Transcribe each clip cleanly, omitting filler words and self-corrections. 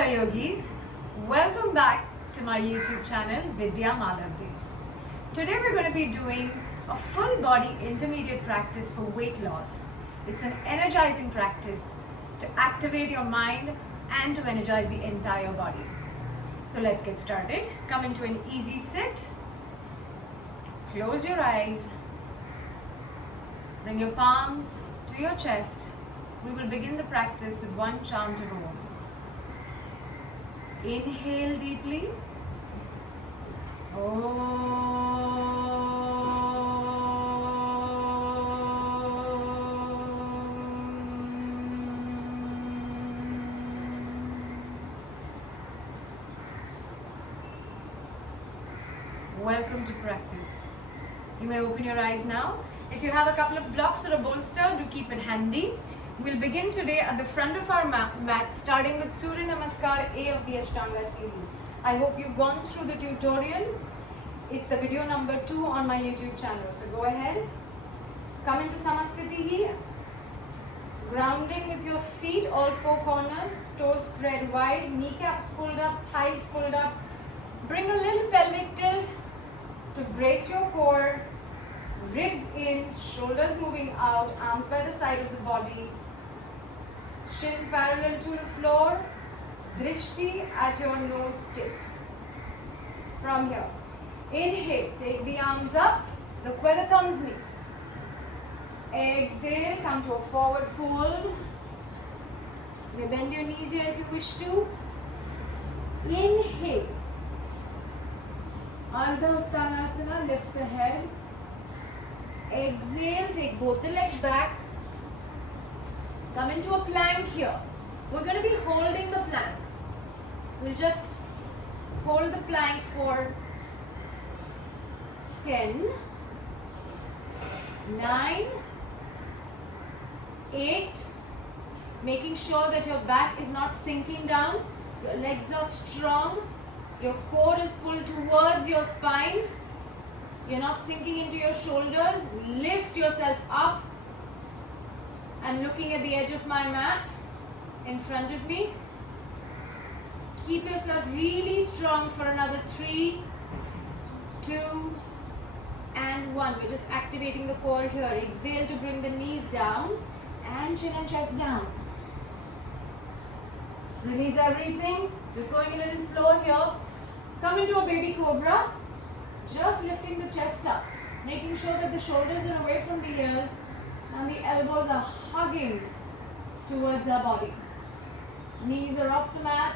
Hello yogis, welcome back to my YouTube channel Vidya Malavade. Today we're going to be doing a full body intermediate practice for weight loss. It's an energizing practice to activate your mind and to energize the entire body. So let's get started. Come into an easy sit. Close your eyes. Bring your palms to your chest. We will begin the practice with one chant of Om. Inhale deeply. Welcome to practice. You may open your eyes now. If you have a couple of blocks or a bolster, do keep it handy. We'll begin today at the front of our mat, starting with Surya Namaskar A of the Ashtanga series. I hope you've gone through the tutorial. It's the video number 2 on my YouTube channel. So go ahead. Come into Samasthiti. Grounding with your feet, all four corners, toes spread wide, kneecaps pulled up, thighs pulled up. Bring a little pelvic tilt to brace your core. Ribs in, shoulders moving out, arms by the side of the body. Shin parallel to the floor. Drishti at your nose tip. From here, inhale, take the arms up, look where the thumbs meet. Exhale, come to a forward fold. You may bend your knees here if you wish to. Inhale. Ardha Uttanasana, lift the head. Exhale, take both the legs back. Come into a plank here. We're going to be holding the plank. We'll just hold the plank for 10, 9, 8, making sure that your back is not sinking down. Your legs are strong. Your core is pulled towards your spine. You're not sinking into your shoulders. Lift yourself up. I'm looking at the edge of my mat in front of me. Keep yourself really strong for another 3, 2, and 1. We're just activating the core here. Exhale to bring the knees down and chin and chest down. Release everything. Just going a little slow here. Come into a baby cobra. Just lifting the chest up, making sure that the shoulders are away from the ears and the elbows are hugging towards our body. Knees are off the mat.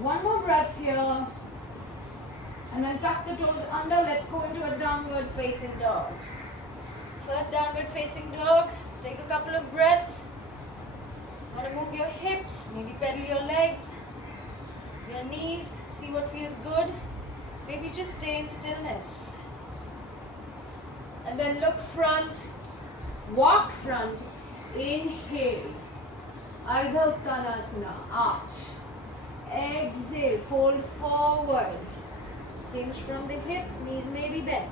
One more breath here. And then tuck the toes under. Let's go into a downward facing dog. First downward facing dog. Take a couple of breaths. Want to move your hips, maybe pedal your legs, your knees, see what feels good. Maybe just stay in stillness. And then look front, walk front, inhale. Ardha Uttanasana, arch. Exhale, fold forward. Hinge from the hips, knees may be bent.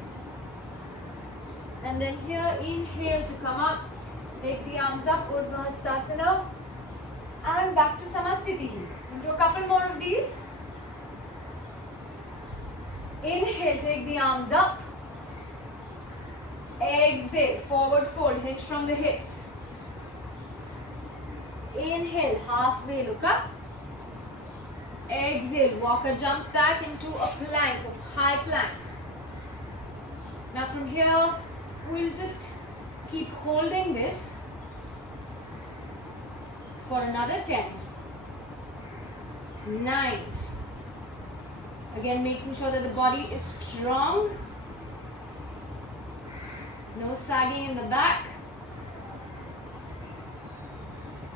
And then here, inhale to come up. Take the arms up, Urdhva Hastasana. And back to Samasthiti. Into a couple more of these. Inhale, take the arms up. Exhale, forward fold, hinge from the hips. Inhale, halfway look up. Exhale, walk a jump back into a plank, a high plank. Now from here, we'll just keep holding this for another 10, 9. Again, making sure that the body is strong. No sagging in the back.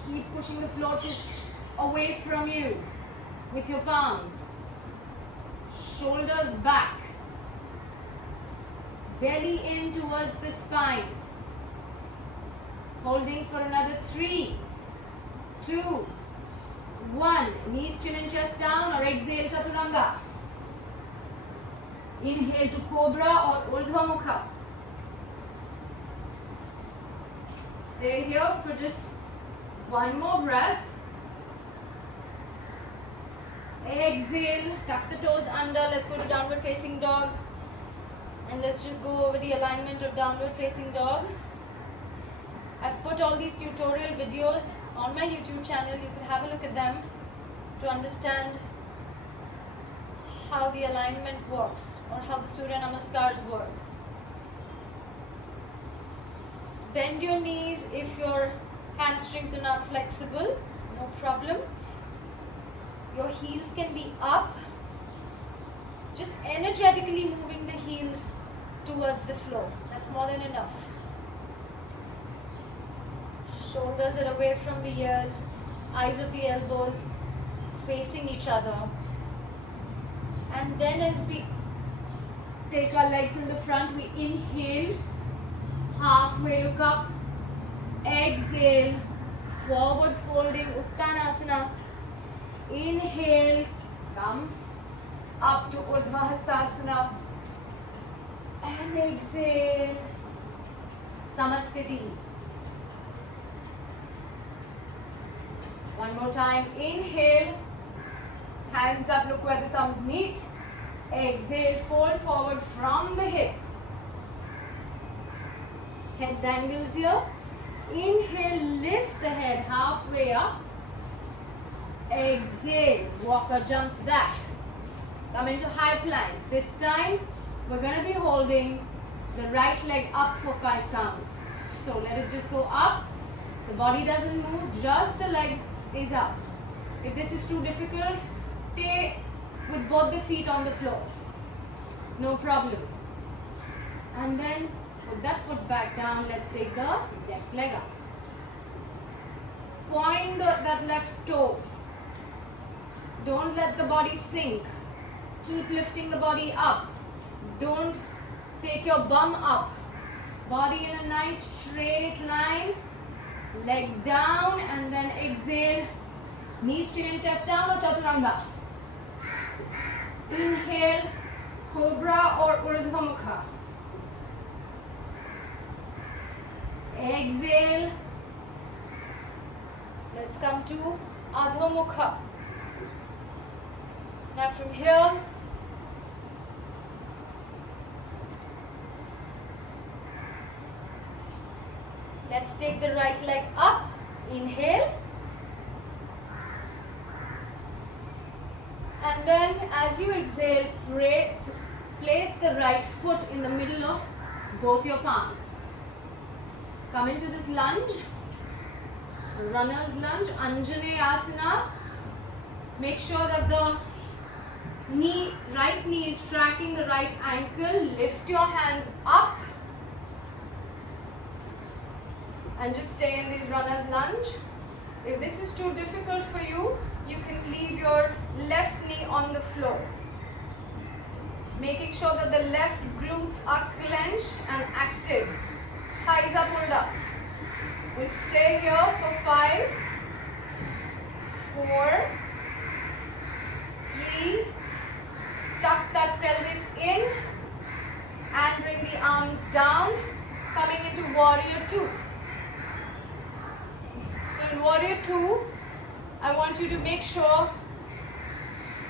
Keep pushing the floor away from you with your palms. Shoulders back. Belly in towards the spine. Holding for another 3, 2, 1. Knees, chin and chest down, or exhale, Chaturanga. Inhale to Cobra or Urdhva Mukha. Stay here for just one more breath. Exhale, tuck the toes under. Let's go to downward facing dog. And let's just go over the alignment of downward facing dog. I've put all these tutorial videos on my YouTube channel. You can have a look at them to understand how the alignment works or how the Surya Namaskars work. Bend your knees if your hamstrings are not flexible, no problem. Your heels can be up. Just energetically moving the heels towards the floor. That's more than enough. Shoulders are away from the ears, eyes of the elbows facing each other. And then as we take our legs in the front, we inhale, halfway look up, exhale, forward folding, Uttanasana. Inhale, come up to Urdhva Hastasana. And exhale, Samasthiti. One more time. Inhale, hands up, look where the thumbs meet. Exhale, fold forward from the hip. Head dangles here. Inhale, lift the head halfway up. Exhale, walk or jump back. Come into high plank. This time, we're going to be holding the right leg up for 5 counts. So let it just go up. The body doesn't move, just the leg is up. If this is too difficult, stay with both the feet on the floor. No problem. And then put that foot back down. Let's take the left leg up. Point that left toe. Don't let the body sink. Keep lifting the body up. Don't take your bum up. Body in a nice straight line. Leg down and then exhale. Knees, chin and chest down or chaturanga. Inhale, cobra or urdhva mukha. Exhale. Let's come to adho mukha. Now from here, let's take the right leg up. Inhale. And then as you exhale, place the right foot in the middle of both your palms. Come into this lunge, runner's lunge, Anjaneyasana. Make sure that the right knee is tracking the right ankle. Lift your hands up. And just stay in this runner's lunge. If this is too difficult for you, you can leave your left knee on the floor. Making sure that the left glutes are clenched and active. Thighs are pulled up. We'll stay here for 5, 4, 3, tuck that pelvis in and bring the arms down, coming into warrior 2. So in warrior 2, I want you to make sure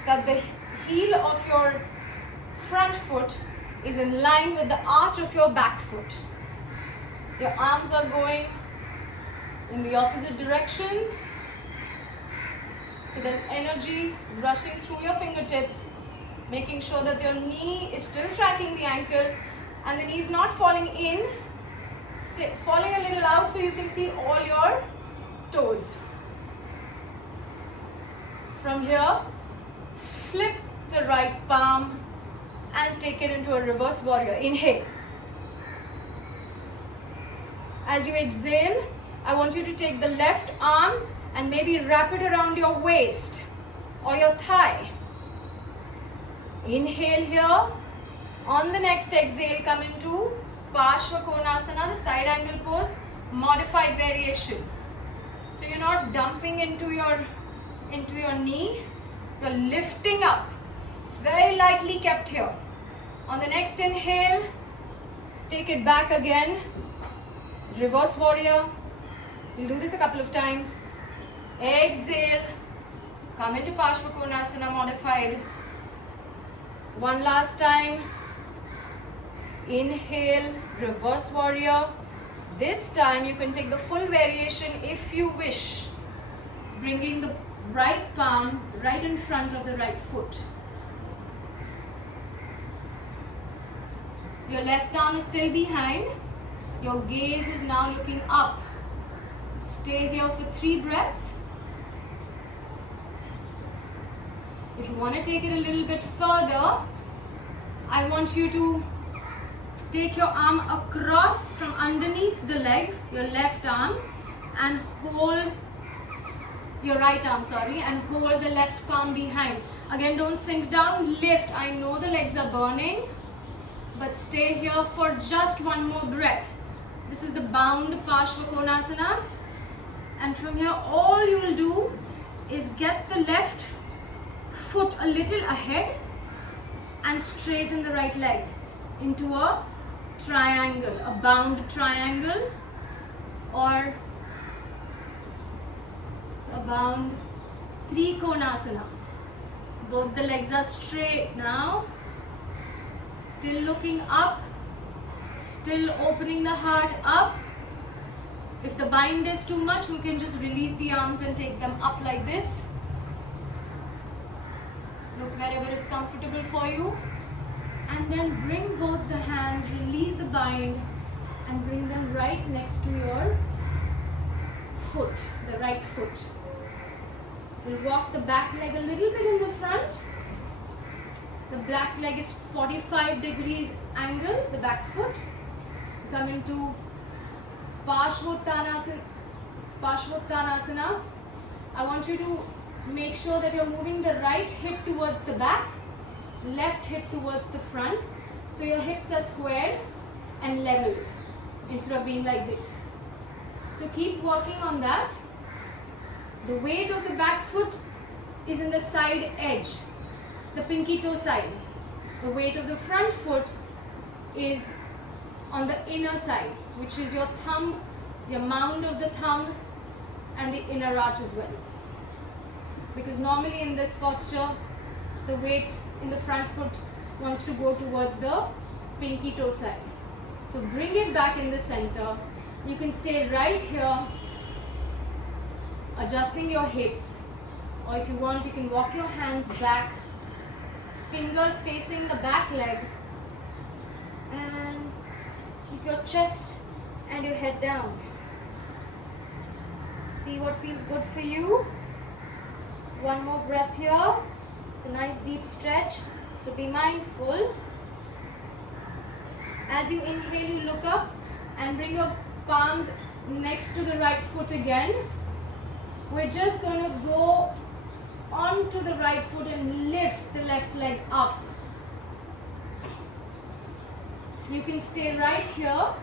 that the heel of your front foot is in line with the arch of your back foot. Your arms are going in the opposite direction. So there's energy rushing through your fingertips, making sure that your knee is still tracking the ankle and the knee is not falling in, falling a little out so you can see all your toes. From here, flip the right palm and take it into a reverse warrior. Inhale. As you exhale, I want you to take the left arm and maybe wrap it around your waist or your thigh. Inhale here. On the next exhale, come into Parshva Konasana, the side angle pose, modified variation. So you're not dumping into your knee, you're lifting up. It's very lightly kept here. On the next inhale, take it back again. Reverse warrior. We'll do this a couple of times. Exhale. Come into Parshvakonasana modified. One last time. Inhale, reverse warrior. This time you can take the full variation if you wish, bringing the right palm right in front of the right foot. Your left arm is still behind. Your gaze is now looking up. Stay here for 3 breaths. If you want to take it a little bit further, I want you to take your arm across from underneath the leg, your left arm, and hold your right arm, and hold the left palm behind. Again, don't sink down, lift. I know the legs are burning, but stay here for just one more breath. This is the bound Parshvakonasana. And from here, all you will do is get the left foot a little ahead and straighten the right leg into a triangle, a bound triangle or a bound Trikonasana. Both the legs are straight now, still looking up, still opening the heart up. If the bind is too much, we can just release the arms and take them up like this. Look wherever it's comfortable for you. And then bring both the hands, release the bind and bring them right next to your foot, the right foot. We'll walk the back leg a little bit in the front. The back leg is 45 degrees angle, the back foot. Come into Parshvottanasana. I want you to make sure that you're moving the right hip towards the back, left hip towards the front. So your hips are squared and level instead of being like this. So keep working on that. The weight of the back foot is in the side edge, the pinky toe side. The weight of the front foot is on the inner side, which is your thumb, your mound of the thumb and the inner arch as well. Because normally in this posture, the weight in the front foot wants to go towards the pinky toe side. So bring it back in the center. You can stay right here, adjusting your hips. Or if you want, you can walk your hands back, fingers facing the back leg, and keep your chest and your head down. See what feels good for you. One more breath here. It's a nice deep stretch, so be mindful. As you inhale, you look up and bring your palms next to the right foot again. We're just going to go onto the right foot and lift the left leg up. You can stay right here.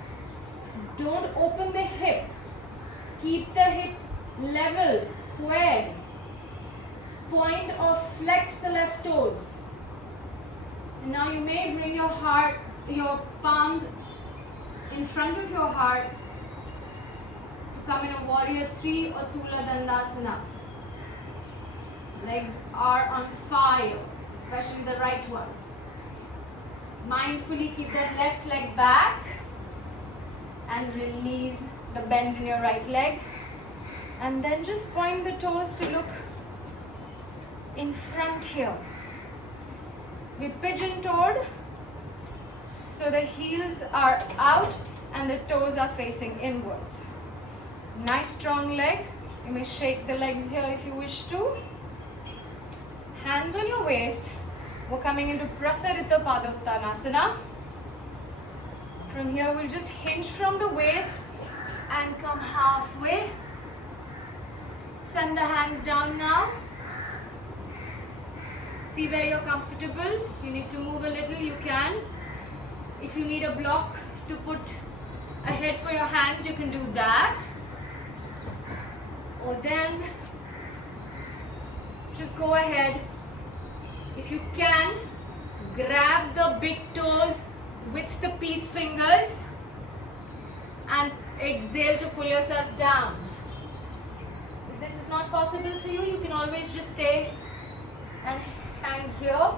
Don't open the hip. Keep the hip level, squared. Point or flex the left toes. And now you may bring your palms in front of your heart to come in a warrior 3 or Tula Dandasana. Legs are on fire, especially the right one. Mindfully keep that left leg back and release the bend in your right leg. And then just point the toes to look in front here. We pigeon-toed, so the heels are out and the toes are facing inwards. Nice strong legs. You may shake the legs here if you wish to. Hands on your waist. We're coming into Prasarita Padottanasana. From here we'll just hinge from the waist and come halfway. Send the hands down now. See where you're comfortable. You need to move a little, you can. If you need a block to put ahead for your hands, you can do that. Or then just go ahead. If you can, grab the big toes with the peace fingers and exhale to pull yourself down. If this is not possible for you, you can always just stay and hang here.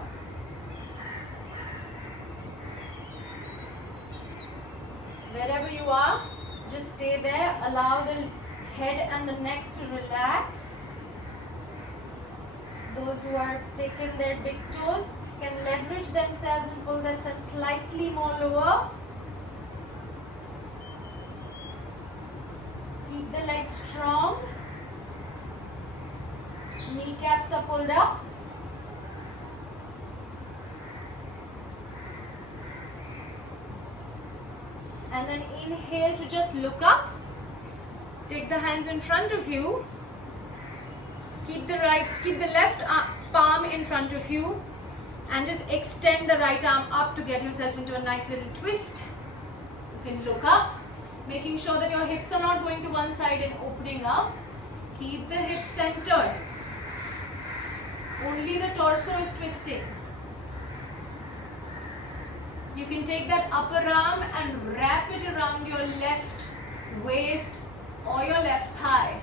Wherever you are, just stay there. Allow the head and the neck to relax. Those who are taking their big toes can leverage themselves and pull themselves slightly more lower. Keep the legs strong. Kneecaps are pulled up. And then inhale to just look up. Take the hands in front of you. Keep the left palm in front of you. And just extend the right arm up to get yourself into a nice little twist. You can look up, making sure that your hips are not going to one side and opening up. Keep the hips centered. Only the torso is twisting. You can take that upper arm and wrap it around your left waist or your left thigh.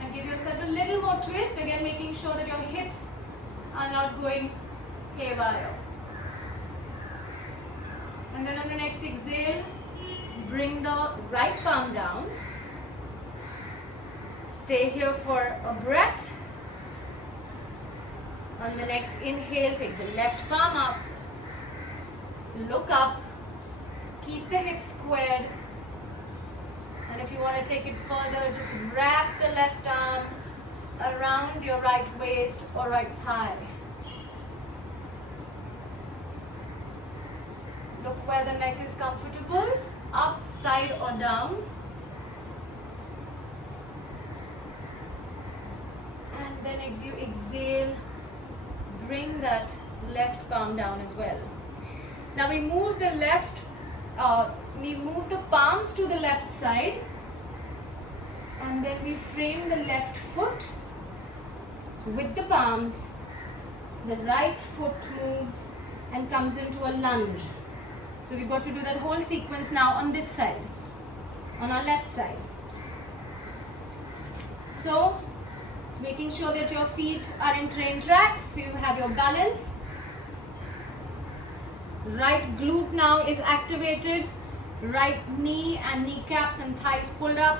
And give yourself a little more twist, again making sure that your hips are not going haywire. And then on the next exhale, bring the right palm down. Stay here for a breath. On the next inhale, take the left palm up. Look up. Keep the hips squared. And if you want to take it further, just wrap the left arm around your right waist or right thigh. Look where the neck is comfortable, up, side or down. And then as you exhale, bring that left palm down as well. Now we move the palms to the left side, and then we frame the left foot with the palms. The right foot moves and comes into a lunge. So we've got to do that whole sequence now on this side, on our left side. So making sure that your feet are in train tracks, so you have your balance. Right glute now is activated, right knee and kneecaps and thighs pulled up.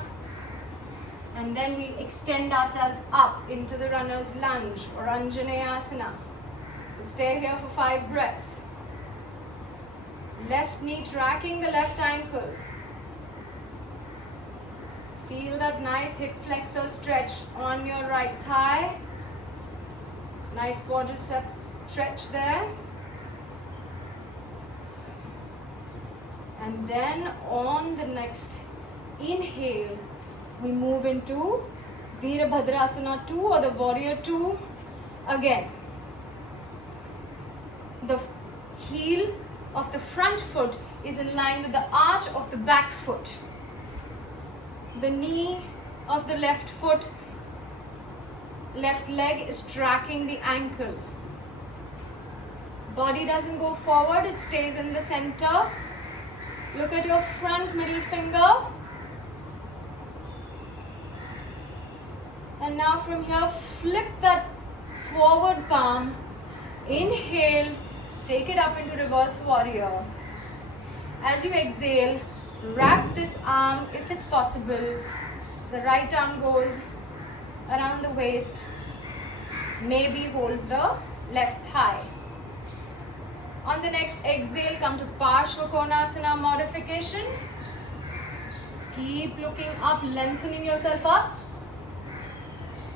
And then we extend ourselves up into the runner's lunge or Anjaneyasana. We'll stay here for 5 breaths. Left knee tracking the left ankle. Feel that nice hip flexor stretch on your right thigh. Nice quadriceps stretch there. And then on the next inhale, we move into Virabhadrasana 2 or the Warrior 2 again. The heel of the front foot is in line with the arch of the back foot. The knee of the left foot, left leg is tracking the ankle. Body doesn't go forward, it stays in the center. Look at your front middle finger. And now from here, flip that forward palm. Inhale, take it up into reverse warrior. As you exhale, wrap this arm if it's possible. The right arm goes around the waist. Maybe holds the left thigh. On the next exhale, come to Parshva Konasana modification. Keep looking up, lengthening yourself up.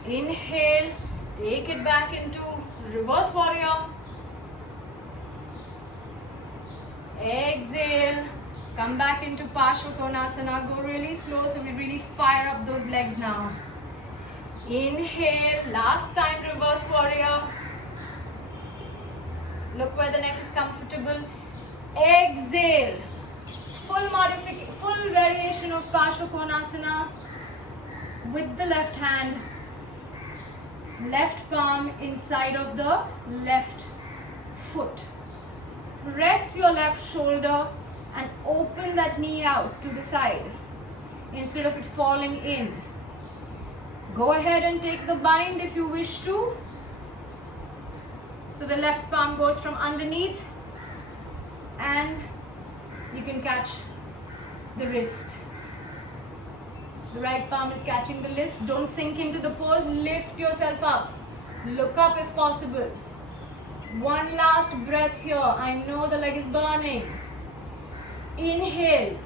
Inhale, take it back into reverse warrior. Exhale, come back into Parshva Konasana. Go really slow so we really fire up those legs now. Inhale, last time reverse warrior. Look where the neck is comfortable. Exhale, full variation of Parshva Konasana with the left hand. Left palm inside of the left foot. Press your left shoulder and open that knee out to the side instead of it falling in. Go ahead and take the bind if you wish to. So the left palm goes from underneath and you can catch the wrist. The right palm is catching the wrist. Don't sink into the pose. Lift yourself up. Look up if possible. One last breath here. I know the leg is burning. Inhale.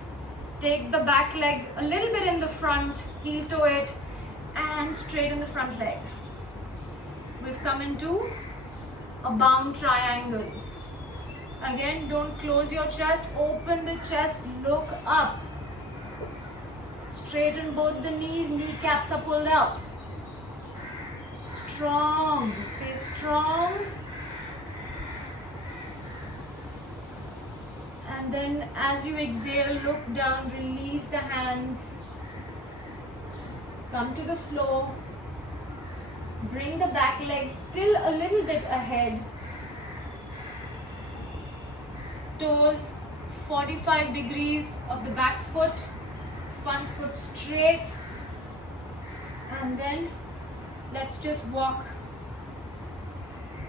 Take the back leg a little bit in the front, heel to it, and straighten the front leg. We've come into a bound triangle. Again, don't close your chest. Open the chest. Look up. Straighten both the knees. Kneecaps are pulled up. Strong. Stay strong. And then as you exhale, look down, release the hands. Come to the floor. Bring the back leg still a little bit ahead. Toes 45 degrees of the back foot. Front foot straight. And then let's just walk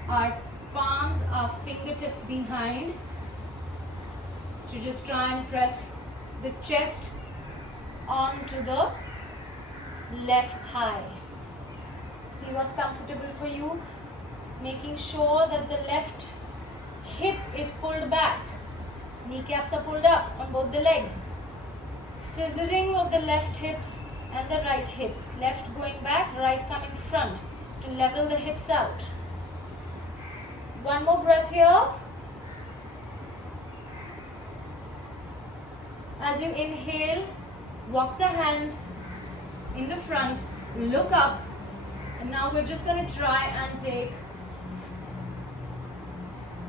our palms, our fingertips behind. To just try and press the chest onto the left thigh. See what's comfortable for you. Making sure that the left hip is pulled back. Kneecaps are pulled up on both the legs. Scissoring of the left hips and the right hips. Left going back, right coming front to level the hips out. One more breath here. As you inhale, walk the hands in the front, look up, and now we're just going to try and take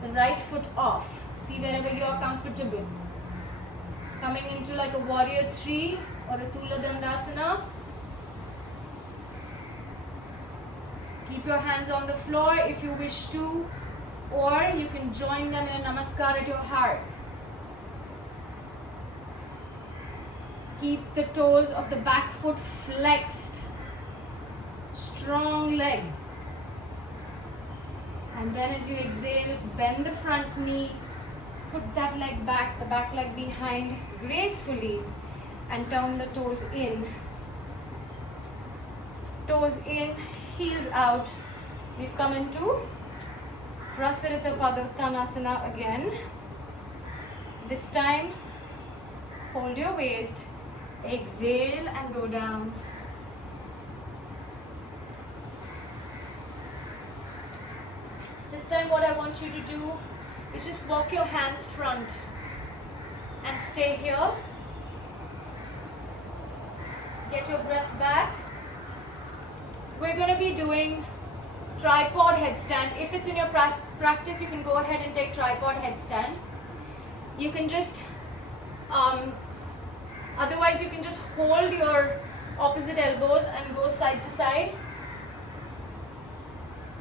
the right foot off. See wherever you are comfortable. Coming into like a warrior 3 or a Tula Dandasana. Keep your hands on the floor if you wish to, or you can join them in a namaskar at your heart. Keep the toes of the back foot flexed. Strong leg. And then as you exhale, bend the front knee. Put that leg back, the back leg behind gracefully, and turn the toes in. Toes in, heels out. We've come into Prasarita Padottanasana again. This time, hold your waist. Exhale and go down. This time what I want you to do is just walk your hands front and stay here. Get your breath back. We're going to be doing tripod headstand. If it's in your practice, you can go ahead and take tripod headstand. You can just otherwise, you can just hold your opposite elbows and go side to side.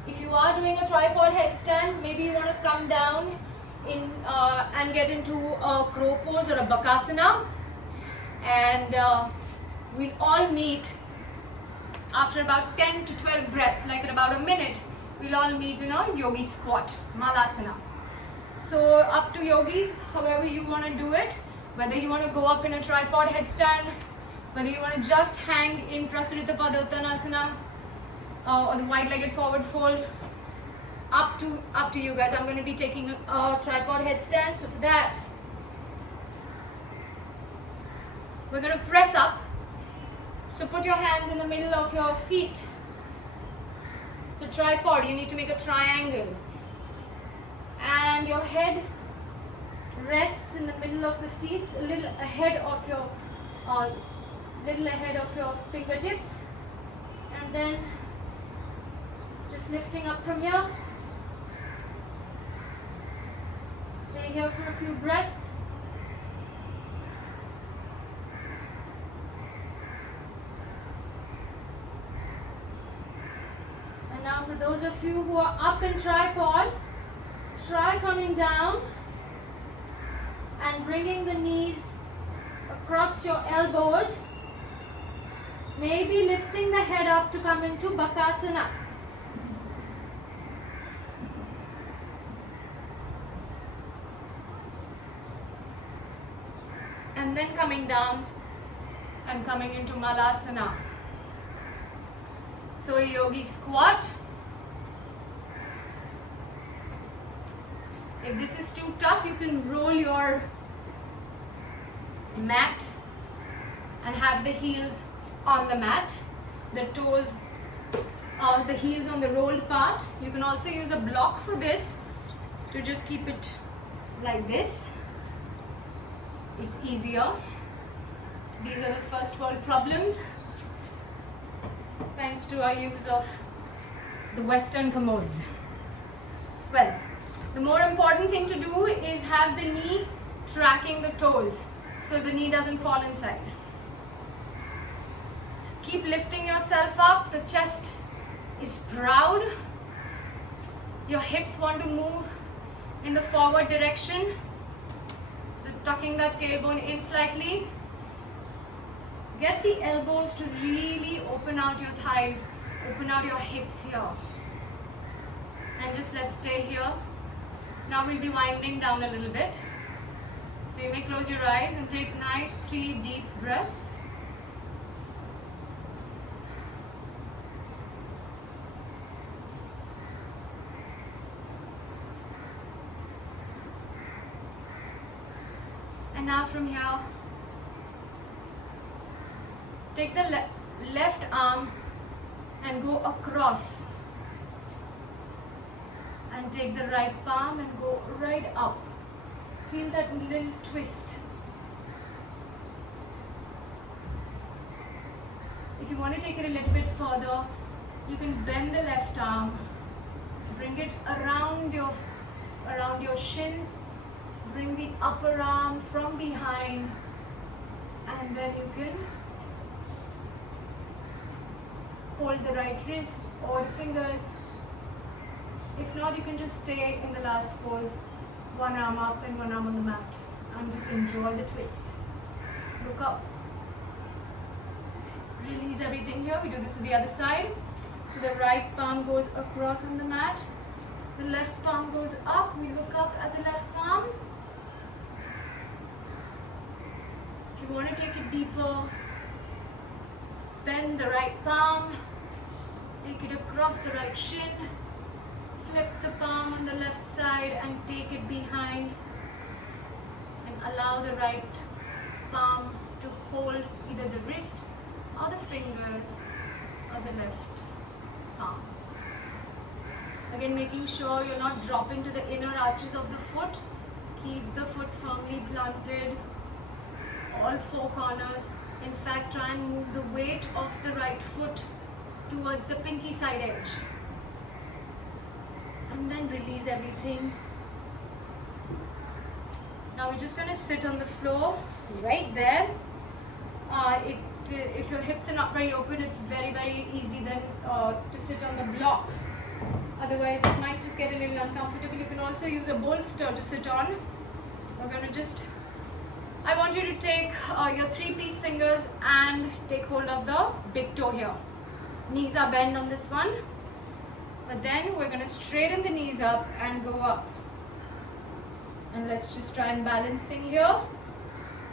If you are doing a tripod headstand, maybe you want to come down in and get into a crow pose or a bakasana. And we'll all meet after about 10 to 12 breaths, like in about a minute. We'll all meet in a yogi squat, malasana. So up to yogis, however you want to do it. Whether you want to go up in a tripod headstand, whether you want to just hang in Prasarita Padottanasana or the wide-legged forward fold, up to you guys. I'm going to be taking a tripod headstand. So for that, we're going to press up. So put your hands in the middle of your feet. So tripod, you need to make a triangle. And your head rests in the middle of the feet, a little ahead of your fingertips, and then just lifting up from here. Stay here for a few breaths. And now for those of you who are up in tripod, try coming down and bringing the knees across your elbows Maybe lifting the head up to come into Bakasana. And then coming down and coming into Malasana. So a yogi squat. If this is too tough, you can roll your mat and have the heels on the mat, the toes, the heels on the rolled part. You can also use a block for this to just keep it like this. It's easier. These are the first world problems thanks to our use of the Western commodes. Well, the more important thing to do is have the knee tracking the toes so the knee doesn't fall inside. Keep lifting yourself up. The chest is proud. Your hips want to move in the forward direction. So tucking that tailbone in slightly. Get the elbows to really open out your thighs, open out your hips here. And just let's stay here. Now we'll be winding down a little bit. So you may close your eyes and take nice 3 deep breaths. And now from here, take the left arm and go across. And take the right palm and go right up. Feel that little twist. If you want to take it a little bit further, you can bend the left arm, bring it around your shins. Bring the upper arm from behind, and then you can hold the right wrist or the fingers. If not, you can just stay in the last pose, one arm up and one arm on the mat, and just enjoy the twist. Look up. Release everything here. We do this to the other side. So the right palm goes across on the mat. The left palm goes up. We look up at the left palm. If you want to take it deeper, bend the right palm, take it across the right shin, flip the palm on the left side and take it behind, and allow the right palm to hold either the wrist or the fingers or the left palm. Again, making sure you're not dropping to the inner arches of the foot. Keep the foot firmly planted, all 4 corners. In fact, try and move the weight of the right foot towards the pinky side edge. And then release everything. Now we're just going to sit on the floor right there. If your hips are not very open, it's very, very easy then to sit on the block. Otherwise, it might just get a little uncomfortable. You can also use a bolster to sit on. We're going to I want you to take your 3-piece fingers and take hold of the big toe here. Knees are bent on this one. But then we're going to straighten the knees up and go up. And let's just try and balancing here.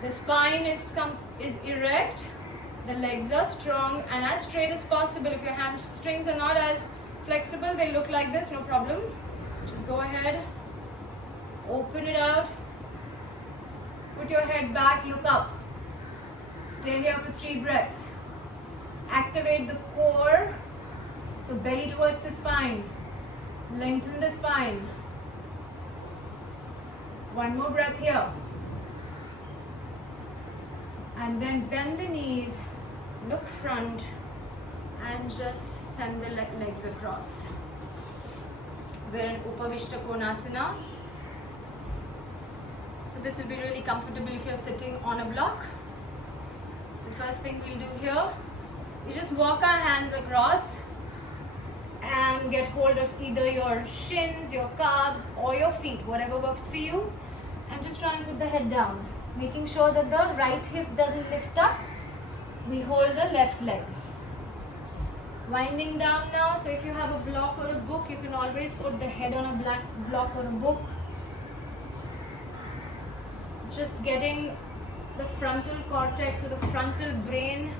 The spine is erect. The legs are strong and as straight as possible. If your hamstrings are not as flexible, they look like this, no problem. Just go ahead. Open it out. Put your head back, look up. Stay here for 3 breaths. Activate the core. So belly towards the spine. Lengthen the spine. 1 more breath here. And then bend the knees, look front, and just send the legs across. We're in Upavishta Konasana. So this will be really comfortable if you're sitting on a block. The first thing we'll do here is just walk our hands across and get hold of either your shins, your calves or your feet, whatever works for you, and just try and put the head down, making sure that the right hip doesn't lift up. We hold the left leg. Winding down now, so if you have a block or a book, you can always put the head on a black block or a book. Just getting the frontal cortex or the frontal brain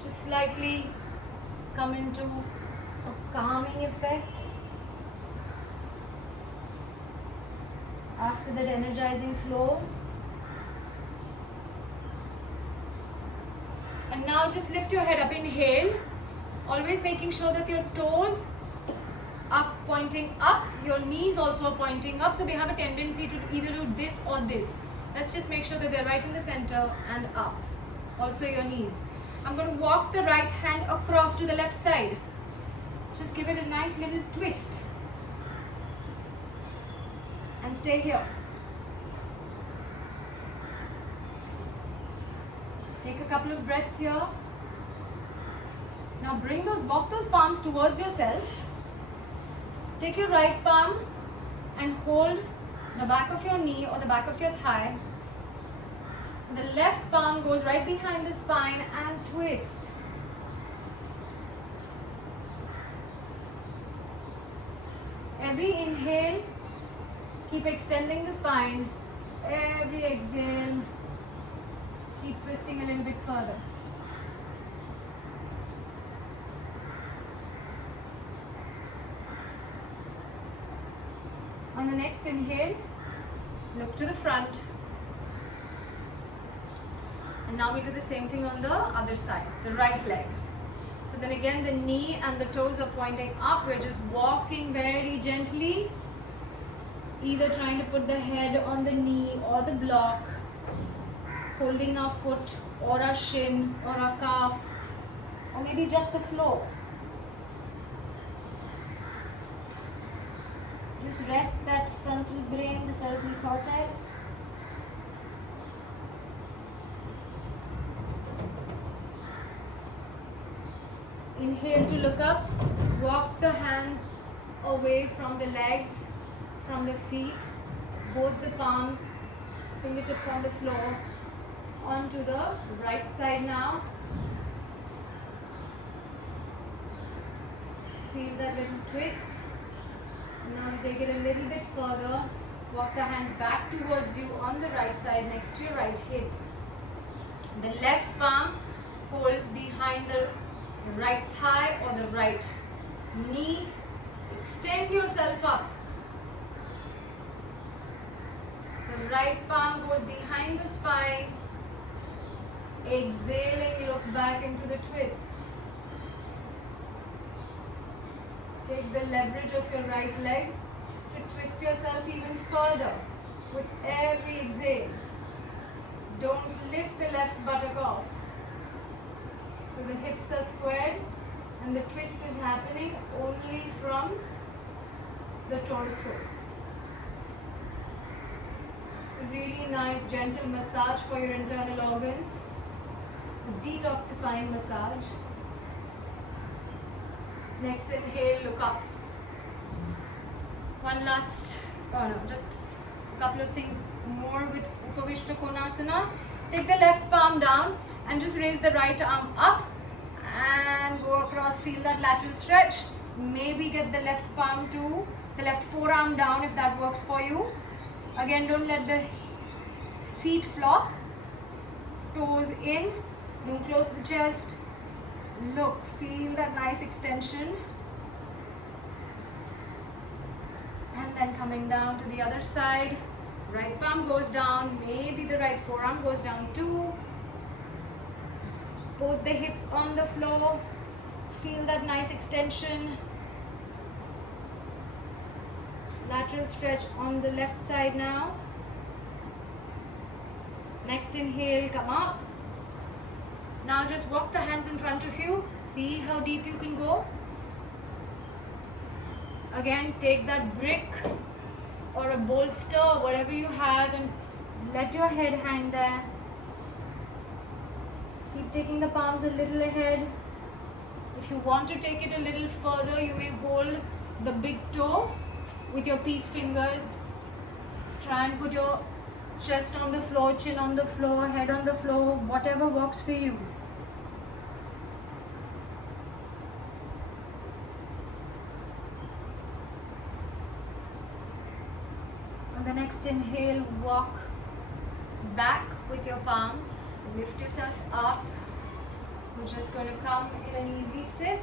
to slightly come into a calming effect. After that energizing flow. And now just lift your head up, inhale. Always making sure that your toes are pointing up, your knees also are pointing up, so they have a tendency to either do this or this. Let's just make sure that they're right in the center and up. Also your knees. I'm going to walk the right hand across to the left side. Just give it a nice little twist. And stay here. Take a couple of breaths here. Now walk those palms towards yourself. Take your right palm and hold the back of your knee or the back of your thigh. The left palm goes right behind the spine and twist. Every inhale, keep extending the spine. Every exhale, keep twisting a little bit further. On the next inhale, look to the front. And now we do the same thing on the other side, the right leg. So then again, the knee and the toes are pointing up. We're just walking very gently, either trying to put the head on the knee or the block, holding our foot or our shin or our calf, or maybe just the floor. Just rest that frontal brain, the cerebral cortex. Inhale to look up. Walk the hands away from the legs, from the feet, both the palms, fingertips on the floor, onto the right side now. Feel that little twist. Now take it a little bit further. Walk the hands back towards you on the right side next to your right hip. The left palm holds behind the right thigh or the right knee. Extend yourself up. The right palm goes behind the spine. Exhaling, look back into the twist. Take the leverage of your right leg to twist yourself even further with every exhale. Don't lift the left buttock off. So the hips are squared and the twist is happening only from the torso. It's a really nice gentle massage for your internal organs. A detoxifying massage. Next inhale, look up. One last, just a couple of things more with Upavishta Konasana. Take the left palm down and just raise the right arm up and go across, feel that lateral stretch. Maybe get the left palm to the left forearm down if that works for you. Again, don't let the feet flop. Toes in, don't close the chest. Look, feel that nice extension. And then coming down to the other side. Right palm goes down, maybe the right forearm goes down too. Both the hips on the floor. Feel that nice extension. Lateral stretch on the left side now. Next inhale, come up. Now just walk the hands in front of you. See how deep you can go. Again, take that brick or a bolster, whatever you have, and let your head hang there. Keep taking the palms a little ahead. If you want to take it a little further, you may hold the big toe with your peace fingers. Try and put your chest on the floor, chin on the floor, head on the floor, whatever works for you. the next inhale, walk back with your palms. Lift yourself up. We're just going to come in an easy sit.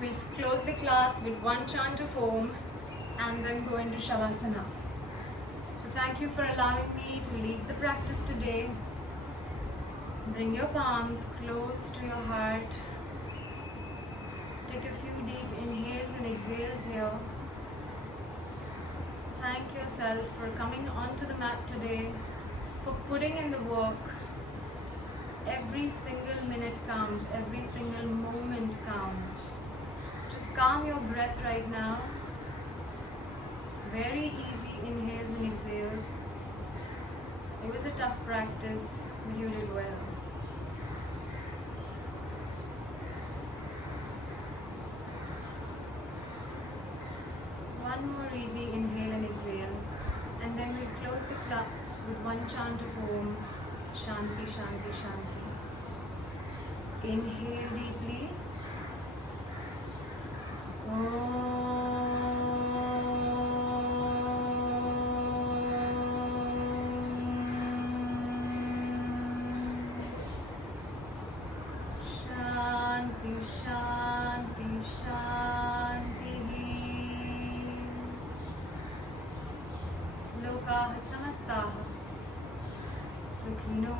We'll close the class with one chant of Om and then go into Shavasana. So thank you for allowing me to lead the practice today. Bring your palms close to your heart. Take a few deep inhales and exhales here. Thank yourself for coming onto the mat today, for putting in the work. Every single minute counts, every single moment counts. Just calm your breath right now. Very easy inhales and exhales. It was a tough practice, but you did well. One more easy inhale and exhale, and then we'll close the class with one chant of Om, Shanti, Shanti, Shanti. Inhale deeply. Shanti, Shanti, Shanti. Lokaha samastaha sukhino